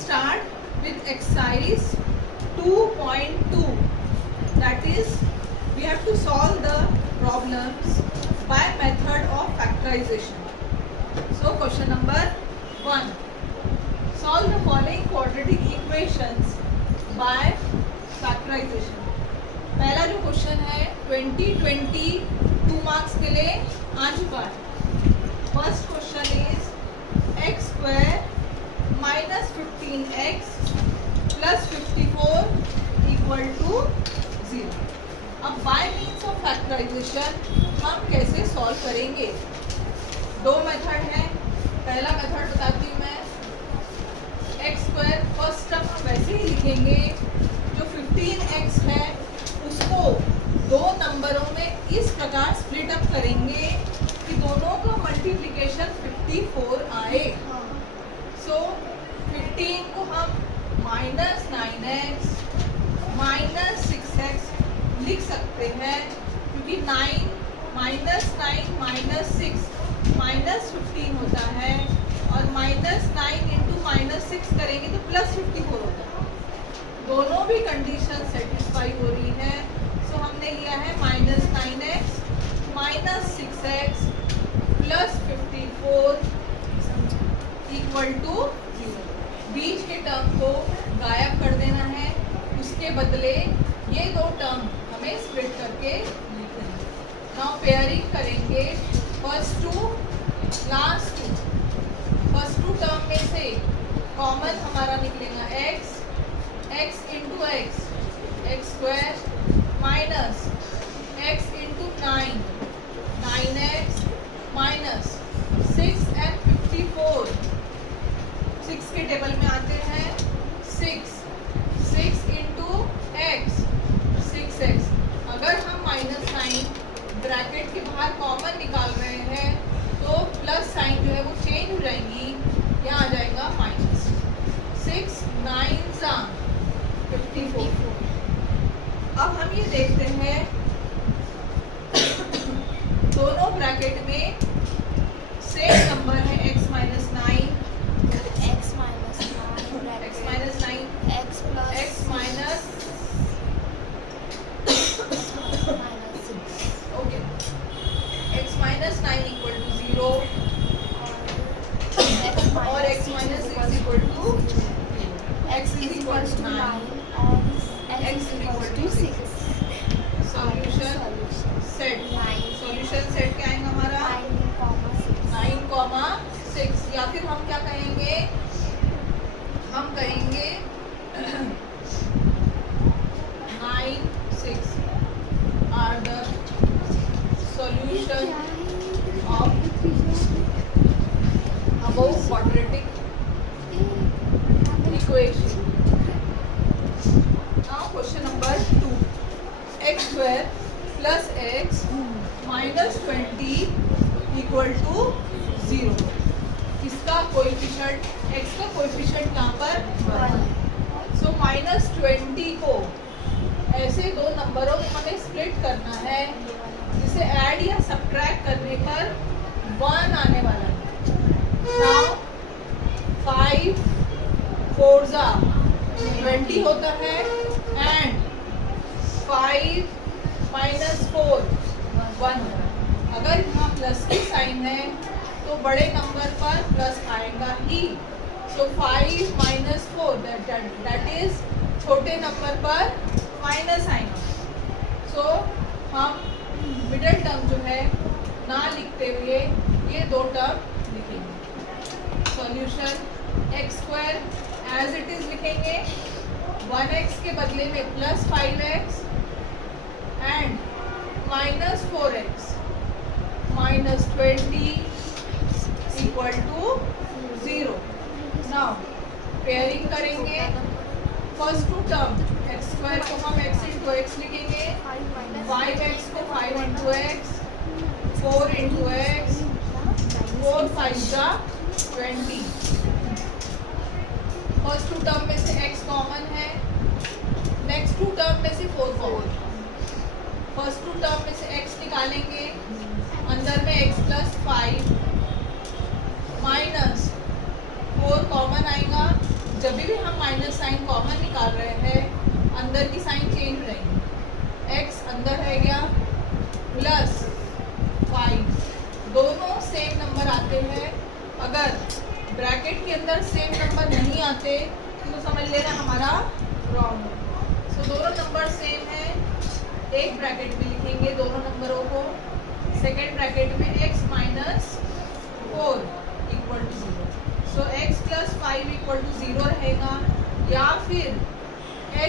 Start with exercise 2.2. That is, we have to solve the problems by method of factorization. So question number 1. Solve the following quadratic equations by factorization. पहला जो question है 2020 2 marks के लिए आ चुका है. First question is x square minus 15x plus 54 equal to 0. अब bye means of factorisation हम कैसे सॉल्व करेंगे? दो मेथड हैं. पहला मेथड बताती हूँ मैं. एक्स स्क्वायर फर्स्ट टर्म हम वैसे ही लिखेंगे. जो 15x है उसको दो नंबरों में इस प्रकार स्प्लिट अप करेंगे कि दोनों का मल्टीप्लिकेशन 54 आए. सो 15 को हम माइनस 9x माइनस 6x लिख सकते हैं, क्योंकि 9 माइनस 9 माइनस 6 माइनस 15 होता है, और माइनस 9 इंटू माइनस 6 करेंगे तो प्लस 54 होता है. दोनों भी कंडीशन सेटिस्फाई हो रही है. सो हमने लिया है minus 9x minus 6x plus 54 equal to 0. बीच के टर्म को गायब कर देना है. उसके बदले ये दो टर्म हमें स्प्लिट करके लिखना है. नाउ पेयरिंग करेंगे first two last two. First two term में से कॉमन हमारा निकलेगा x into x square minus x into 9x minus 6 and 54. 6 के टेबल में आते हैं. 6 इंटू एक्स 6x. अगर हम माइनस 9 ब्रैकेट के बाहर कॉमन निकाल रहे हैं तो प्लस साइन जो है वो चेंज हो जाएंगी. यहाँ आ जाएगा माइनस 6 9 54. अब हम ये देखते हैं दोनों ब्रैकेट में सेम नंबर है x minus 9 x minus 9 x plus x minus okay x minus 9 equal to 0 और x minus 6 equal to x is equal to 9 और x x is equal equal to to 6. 6. Solution set. Solution set क्या आएगा हमारा 9,6. या फिर हम क्या कहेंगे? हम कहेंगे 9 6 are the solution of above quadratic equation. Now question number 2. X square plus x minus 20 equal to 0. इसका कोएफिशिएंट x का कोएफिशिएंट कहाँ पर 1. सो माइनस 20 को ऐसे दो नंबरों में हमें स्प्लिट करना है जिसे ऐड या सब्ट्रैक्ट करने पर 1 आने वाला है. नाउ 5 4 20 होता है एंड 5 माइनस 4 1. अगर यहाँ प्लस की साइन है तो बड़े नंबर पर प्लस आएगा ही. सो 5 माइनस 4 दैट इज छोटे नंबर पर माइनस आएगा. सो हम मिडिल टर्म जो है ना लिखते हुए ये दो टर्म लिखेंगे. Solution x square as it is लिखेंगे. 1x के बदले में plus 5x and minus 4x minus 20 equal to 0. Now pairing करेंगे. First two term x square को हम x इंटू एक्स लिखेंगे. 5x को 5 into x 4 into x 4 5 20. First two term में से x कॉमन है. नेक्स्ट टू टर्म में से 4 कॉमन. फर्स्ट टू टर्म में से x निकालेंगे. अंदर में x प्लस 5 माइनस अगर ब्रैकेट के अंदर सेम नंबर नहीं आते तो समझ लेना हमारा रॉन्ग है। सो दोनों नंबर सेम है, एक ब्रैकेट में लिखेंगे दोनों नंबरों को, सेकेंड ब्रैकेट में x minus 4 equal to 0। So x plus 5 equal to 0 रहेगा, या फिर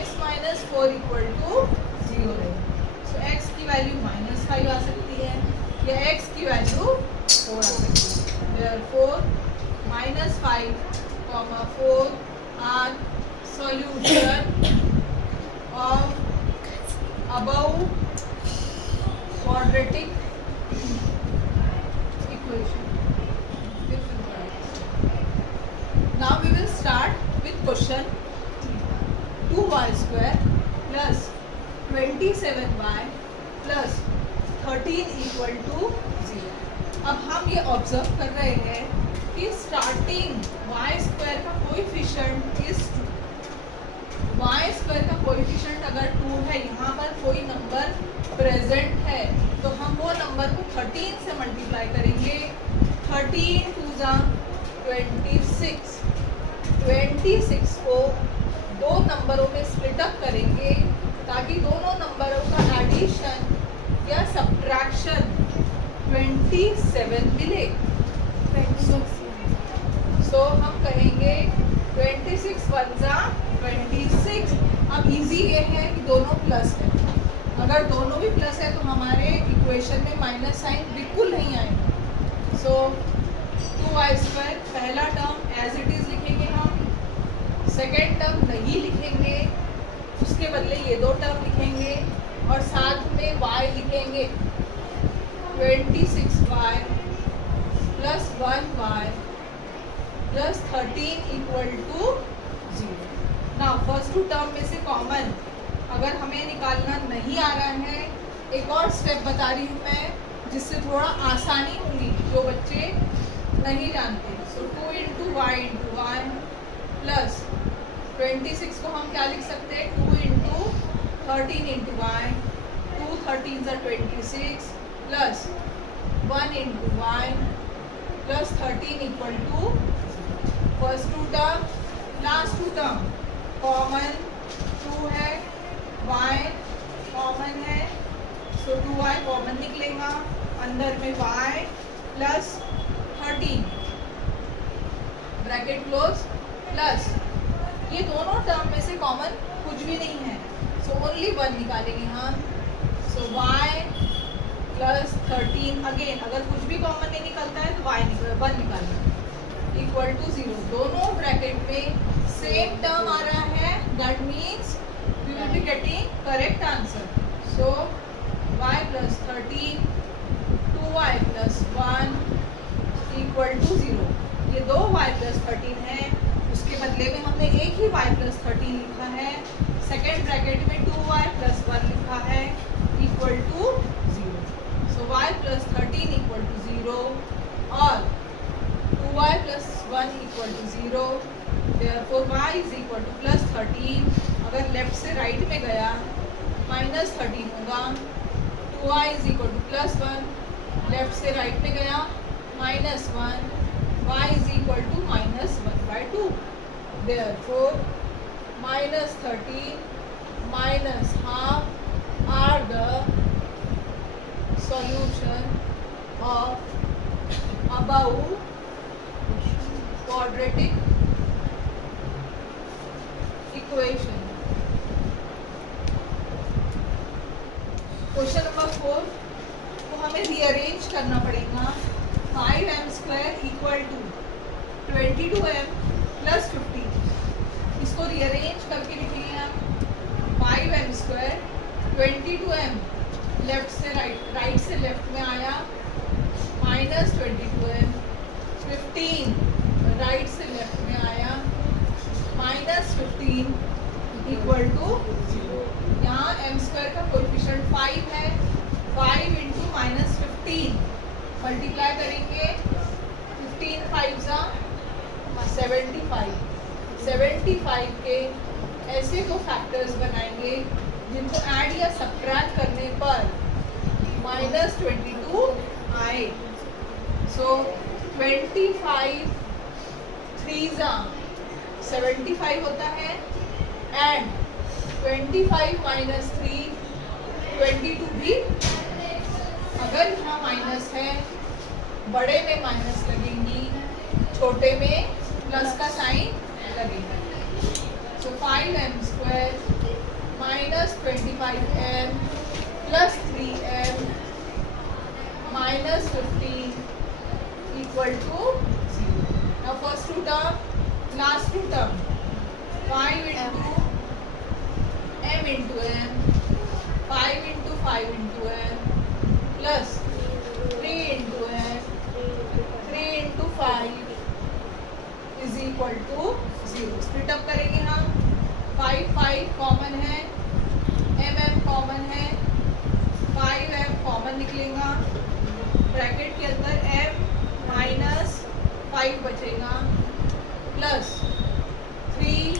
x माइनस 4 इक्वल टू 0 रहेगा। सो x की वैल्यू माइनस 5 आ सकती है या x की वैल्यू 4 आ सकती है। Therefore minus 5, 4 are solution of above quadratic equation. Now we will start with question 2y square plus 27y plus 13 equal to 0. अब हम ये ऑब्जर्व कर रहे हैं कि स्टार्टिंग y स्क्वायर का कोएफिशिएंट इज 2। वाई स्क्वायर का कोएफिशिएंट अगर 2 है, यहाँ पर कोई नंबर प्रेजेंट है तो हम वो नंबर को 13 से मल्टीप्लाई करेंगे। 13 टू ज़ा 26, 26 को दो नंबरों में स्प्लिट अप करेंगे ताकि दोनों नंबरों का एडिशन या सब्ट्रैक्शन 27 मिले। 26 सो हम कहेंगे 26 1 ज़ा 26। अब इजी ये है कि दोनों प्लस है, अगर दोनों भी प्लस है तो हमारे इक्वेशन में माइनस साइन बिल्कुल नहीं आएगा। सो 2y स्क्वायर पहला टर्म एज इट इज लिखेंगे हम, सेकेंड टर्म नहीं लिखेंगे, उसके बदले ये दो टर्म लिखेंगे और साथ में y लिखेंगे। 26y plus 1y plus 13 equal to 0। ना फर्स्ट टू टर्म में से कॉमन अगर हमें निकालना नहीं आ रहा है, एक और स्टेप बता रही हूँ मैं जिससे थोड़ा आसानी होगी जो बच्चे नहीं जानते। सो 2 इंटू वाई इंटू 1 प्लस 26 को हम क्या लिख सकते हैं, 2 इंटू 13 इंटू वाई, 2 13 ज़ा 26 plus 1 into y plus 13 equal to first two term, last two term common 2 है, y कॉमन है, सो 2y कॉमन निकलेगा, अंदर में y plus 13 bracket close plus ये दोनों टर्म में से कॉमन कुछ भी नहीं है, सो ओनली 1 निकालेंगे हम। सो y प्लस 13 अगेन अगर कुछ भी कॉमन नहीं निकलता है तो y 1 निकालेंगे इक्वल टू 0। दोनों ब्रैकेट में सेम टर्म आ रहा है, that means we will be getting correct answer. So y plus 13 2y plus 1 equal to 0। ये दो y प्लस 13 है, उसके बदले में हमने एक ही y प्लस 13 लिखा है, सेकेंड ब्रैकेट में 2y प्लस 1 लिखा है equal to 0। So y plus 13 equal to 0 और 2y plus 1 equal to 0, therefore y is equal to plus 13। अगर लेफ्ट से राइट में गया माइनस 13 होगा, 2y is equal to plus 1, left से राइट में गया minus 1, y is equal to minus 1 by 2, therefore minus 13 minus half are the solution of above quadratic equation। Question number 4 को हमें रीअरेंज करना पड़ेगा। 5m square equal to 22m plus 15, इसको rearrange करके लिखेंगे हम। 5m स्क्वायर 22m लेफ्ट से right से लेफ्ट में आया माइनस 22m, 15 राइट से लेफ्ट में आया माइनस 15 इक्वल टू 0। यहाँ एम स्क्वायर का कोएफिशिएंट 5 है, 5 इंटू माइनस 15 मल्टीप्लाई करेंगे, 15 5 ज़ा 75, 75 के ऐसे को फैक्टर्स बनाएंगे जिनको ऐड या सब्ट्रैक्ट करने पर -22 आए। सो 25 3 75 होता है एंड 25 माइनस 3 22 भी। अगर यहाँ माइनस है, बड़े में माइनस लगेंगी, छोटे में प्लस का साइन लगेगा। So 5m square minus 25m plus 3m minus 15 equal to 0। Now first two term, last two term, 5 into m into m, 5 into 5 into m plus 3 into m, 3 into 5 is equal to 0। Split up करेंगे हम, 5 common है, m common है, 5m common निकलेगा, bracket के अंदर m minus 5 बचेगा plus 3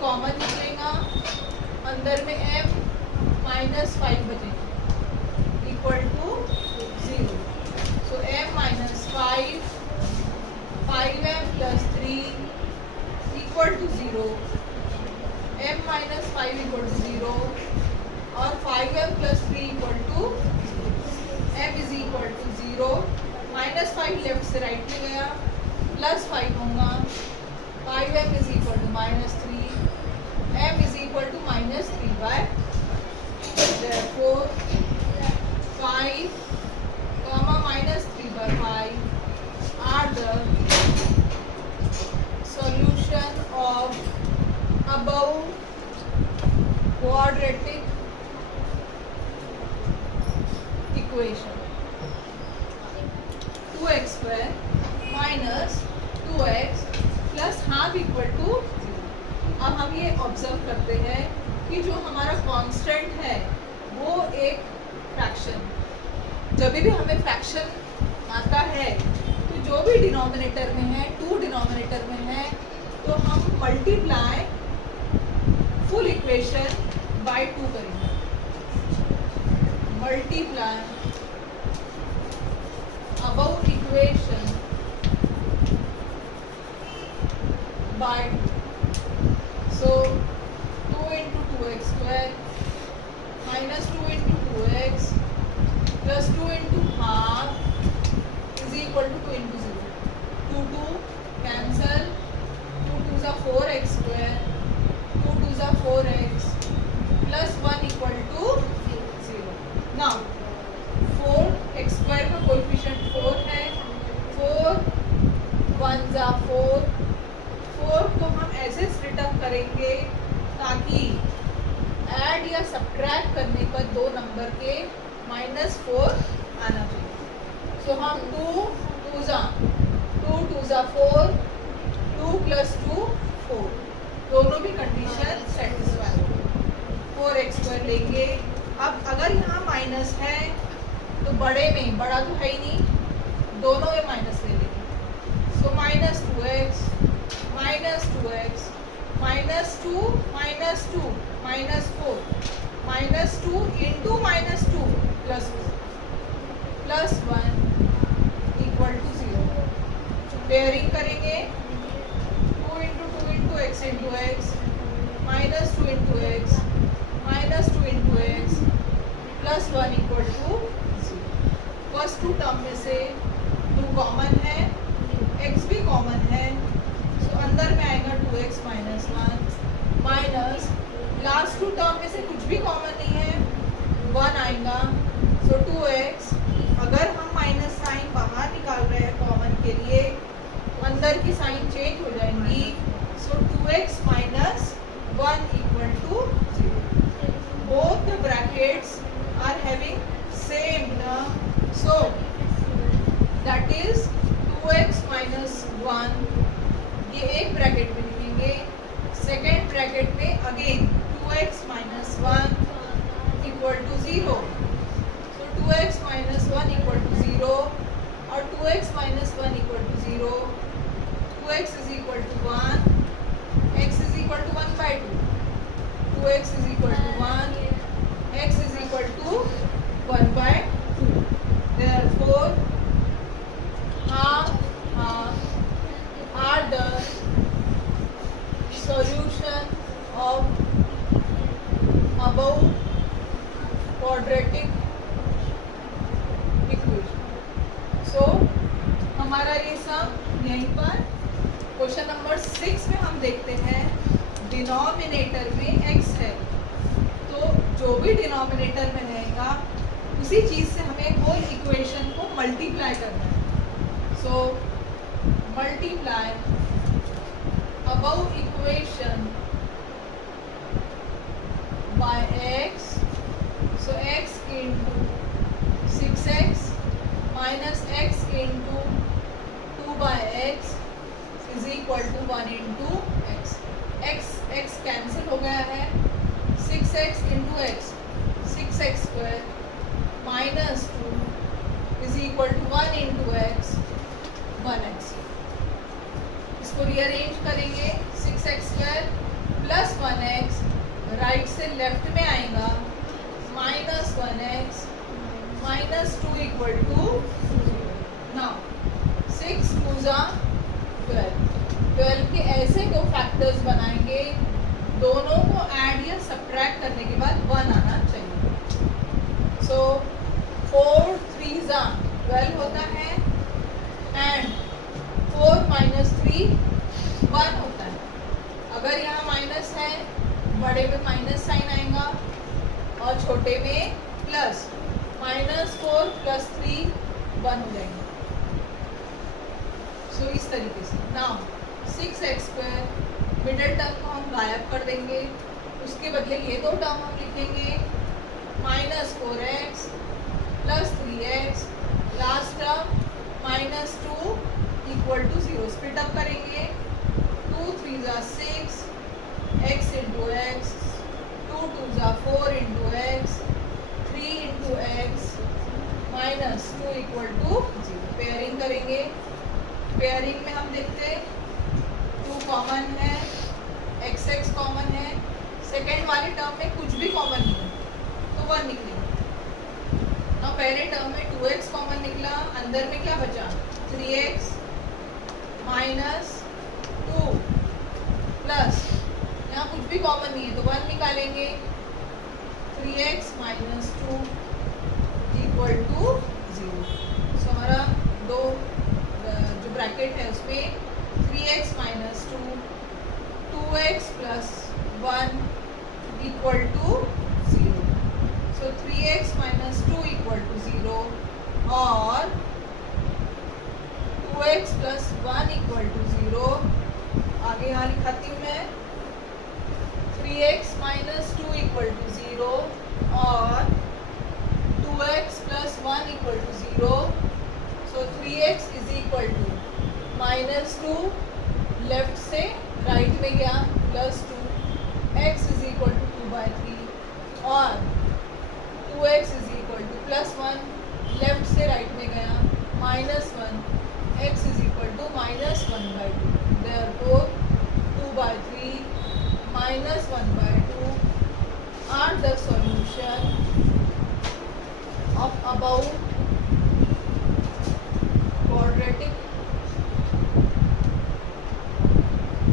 common निकलेगा, अंदर में m माइनस 5 बचेगा equal to 0। So m minus 5m plus 3 equal to 0, m minus 5 equal to 0 और 5m plus 3 equal to m is equal to 0। Minus 5 left से राइट में गया, प्लस 5 होगा, 5m is equal to minus 3, m is equal to minus 3 by, therefore 5 minus 3 by 5 are the solution of above quadratic equation। 2x square minus 2x plus half equal to 0। अब हम ये observe करते हैं कि जो हमारा constant है वो एक फ्रैक्शन, जब भी हमें फ्रैक्शन आता है तो जो भी डिनोमिनेटर में है, 2 डिनोमिनेटर में है, तो हम मल्टीप्लाई फुल इक्वेशन बाय 2 करेंगे। Multiply above equation by 2। So 2 into 2x square minus 2 into 2x plus 2 into half is equal to 2 into 0। 2 cancel, 2 2s are 4x square, 2 2s are 4x plus 1 equal to 0। Now 4x square का coefficient 4 है, 4 1s are 4 को हम ऐसे split up करेंगे ताकि add या subtract करने पर 2 नंबर के -4 आना चाहिए। सो हम 2 2s are 4, 2 plus 2 4, दोनों भी कंडीशन सेटिस्फाई हो। 4x स्क्वायर लेंगे। अब अगर यहाँ माइनस है तो बड़े में, बड़ा तो है ही नहीं, दोनों में माइनस ले लेंगे। सो minus 2x minus 2x minus 2 minus 2 minus 4 minus 2 into minus 2 plus 4 plus 1 equal to 0। Pairing करेंगे, 2 into x into x minus 2 into x minus 2 into x plus 1 equal to 0। First 2 term में से 2 common है, x भी common है, तो अंदर में आएगा 2x minus 1 minus last 2 term में से कुछ भी कॉमन नहीं है, 1 आएगा। सो 2x, अगर हम माइनस साइन बाहर निकाल रहे हैं कॉमन के लिए, अंदर की साइन चेंज हो जाएंगी। So 2x minus 1 equal to 0। Both the brackets are having same term, so that is 2x minus 1, ये एक ब्रैकेट में लिखेंगे, सेकेंड ब्रैकेट में again 2x minus 1 equal to 0। So 2x minus है ये सम यहीं पर। क्वेश्चन नंबर 6 में हम देखते हैं डिनोमिनेटर में x है, तो जो भी डिनोमिनेटर में रहेगा उसी चीज से हमें होल इक्वेशन को मल्टीप्लाई करना है। So multiply above equation by x, so x into 6x minus x into 2 by x is equal to 1 into x. x cancel हो गया है, 6x into x 6x square minus 2 is equal to 1 into x 1x. इसको rearrange करेंगे, 6x square plus 1x right से left में आएगा, minus 1x minus 2 equal to now 6 2 जा 12 के ऐसे दो फैक्टर्स बनाएंगे, दोनों को ऐड या सब्ट्रैक्ट करने के बाद 1 आना चाहिए। सो 4 3 जा 12 होता है एंड 4 माइनस 3 1 होता है। अगर यहाँ माइनस है, बड़े में माइनस साइन आएगा और छोटे में प्लस, -4 + 3 1 हो जाएंगे। सो इस तरीके से नाउ 6x² मिडिल टर्म को हम गायब कर देंगे, उसके बदले ये दो टर्म हम लिखेंगे, -4x + 3x, last term -2 equal to 0। Split up करेंगे, 2 3 जा 6 x into x, 2 2 जा 4 into x, 3 into x, minus 2 equal to 0। Pairing करेंगे, पेयरिंग में हम देखते 2 कॉमन है, x कॉमन है, सेकेंड वाली टर्म में कुछ भी कॉमन नहीं है तो 1 निकलेगा। अब पहले टर्म में 2x कॉमन निकला, अंदर में क्या बचा 3x माइनस 2 प्लस, यहाँ कुछ भी कॉमन नहीं है तो 1 निकालेंगे, 3x माइनस 2 इक्वल टू 0। सो हमारा दो जो ब्रैकेट है उसमें 3x minus 2 2x plus 1 equal to 0। So 3x minus 2 equal to 0 और 2x प्लस 1 इक्वल टू 0। आगे यहाँ लिखाती हूँ मैं 3x माइनस 2 इक्वल टू 0 और 2x plus 1 equal to 0। So 3x is equal to -2 left से राइट में गया +2, x इज इक्वल टू 2/3 और 2x is equal to +1 left से राइट में गया -1, x is equal to -1/2। Therefore 2/3 -1/2 are the solution of above quadratic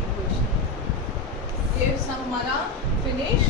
equation। ये सम हमारा finish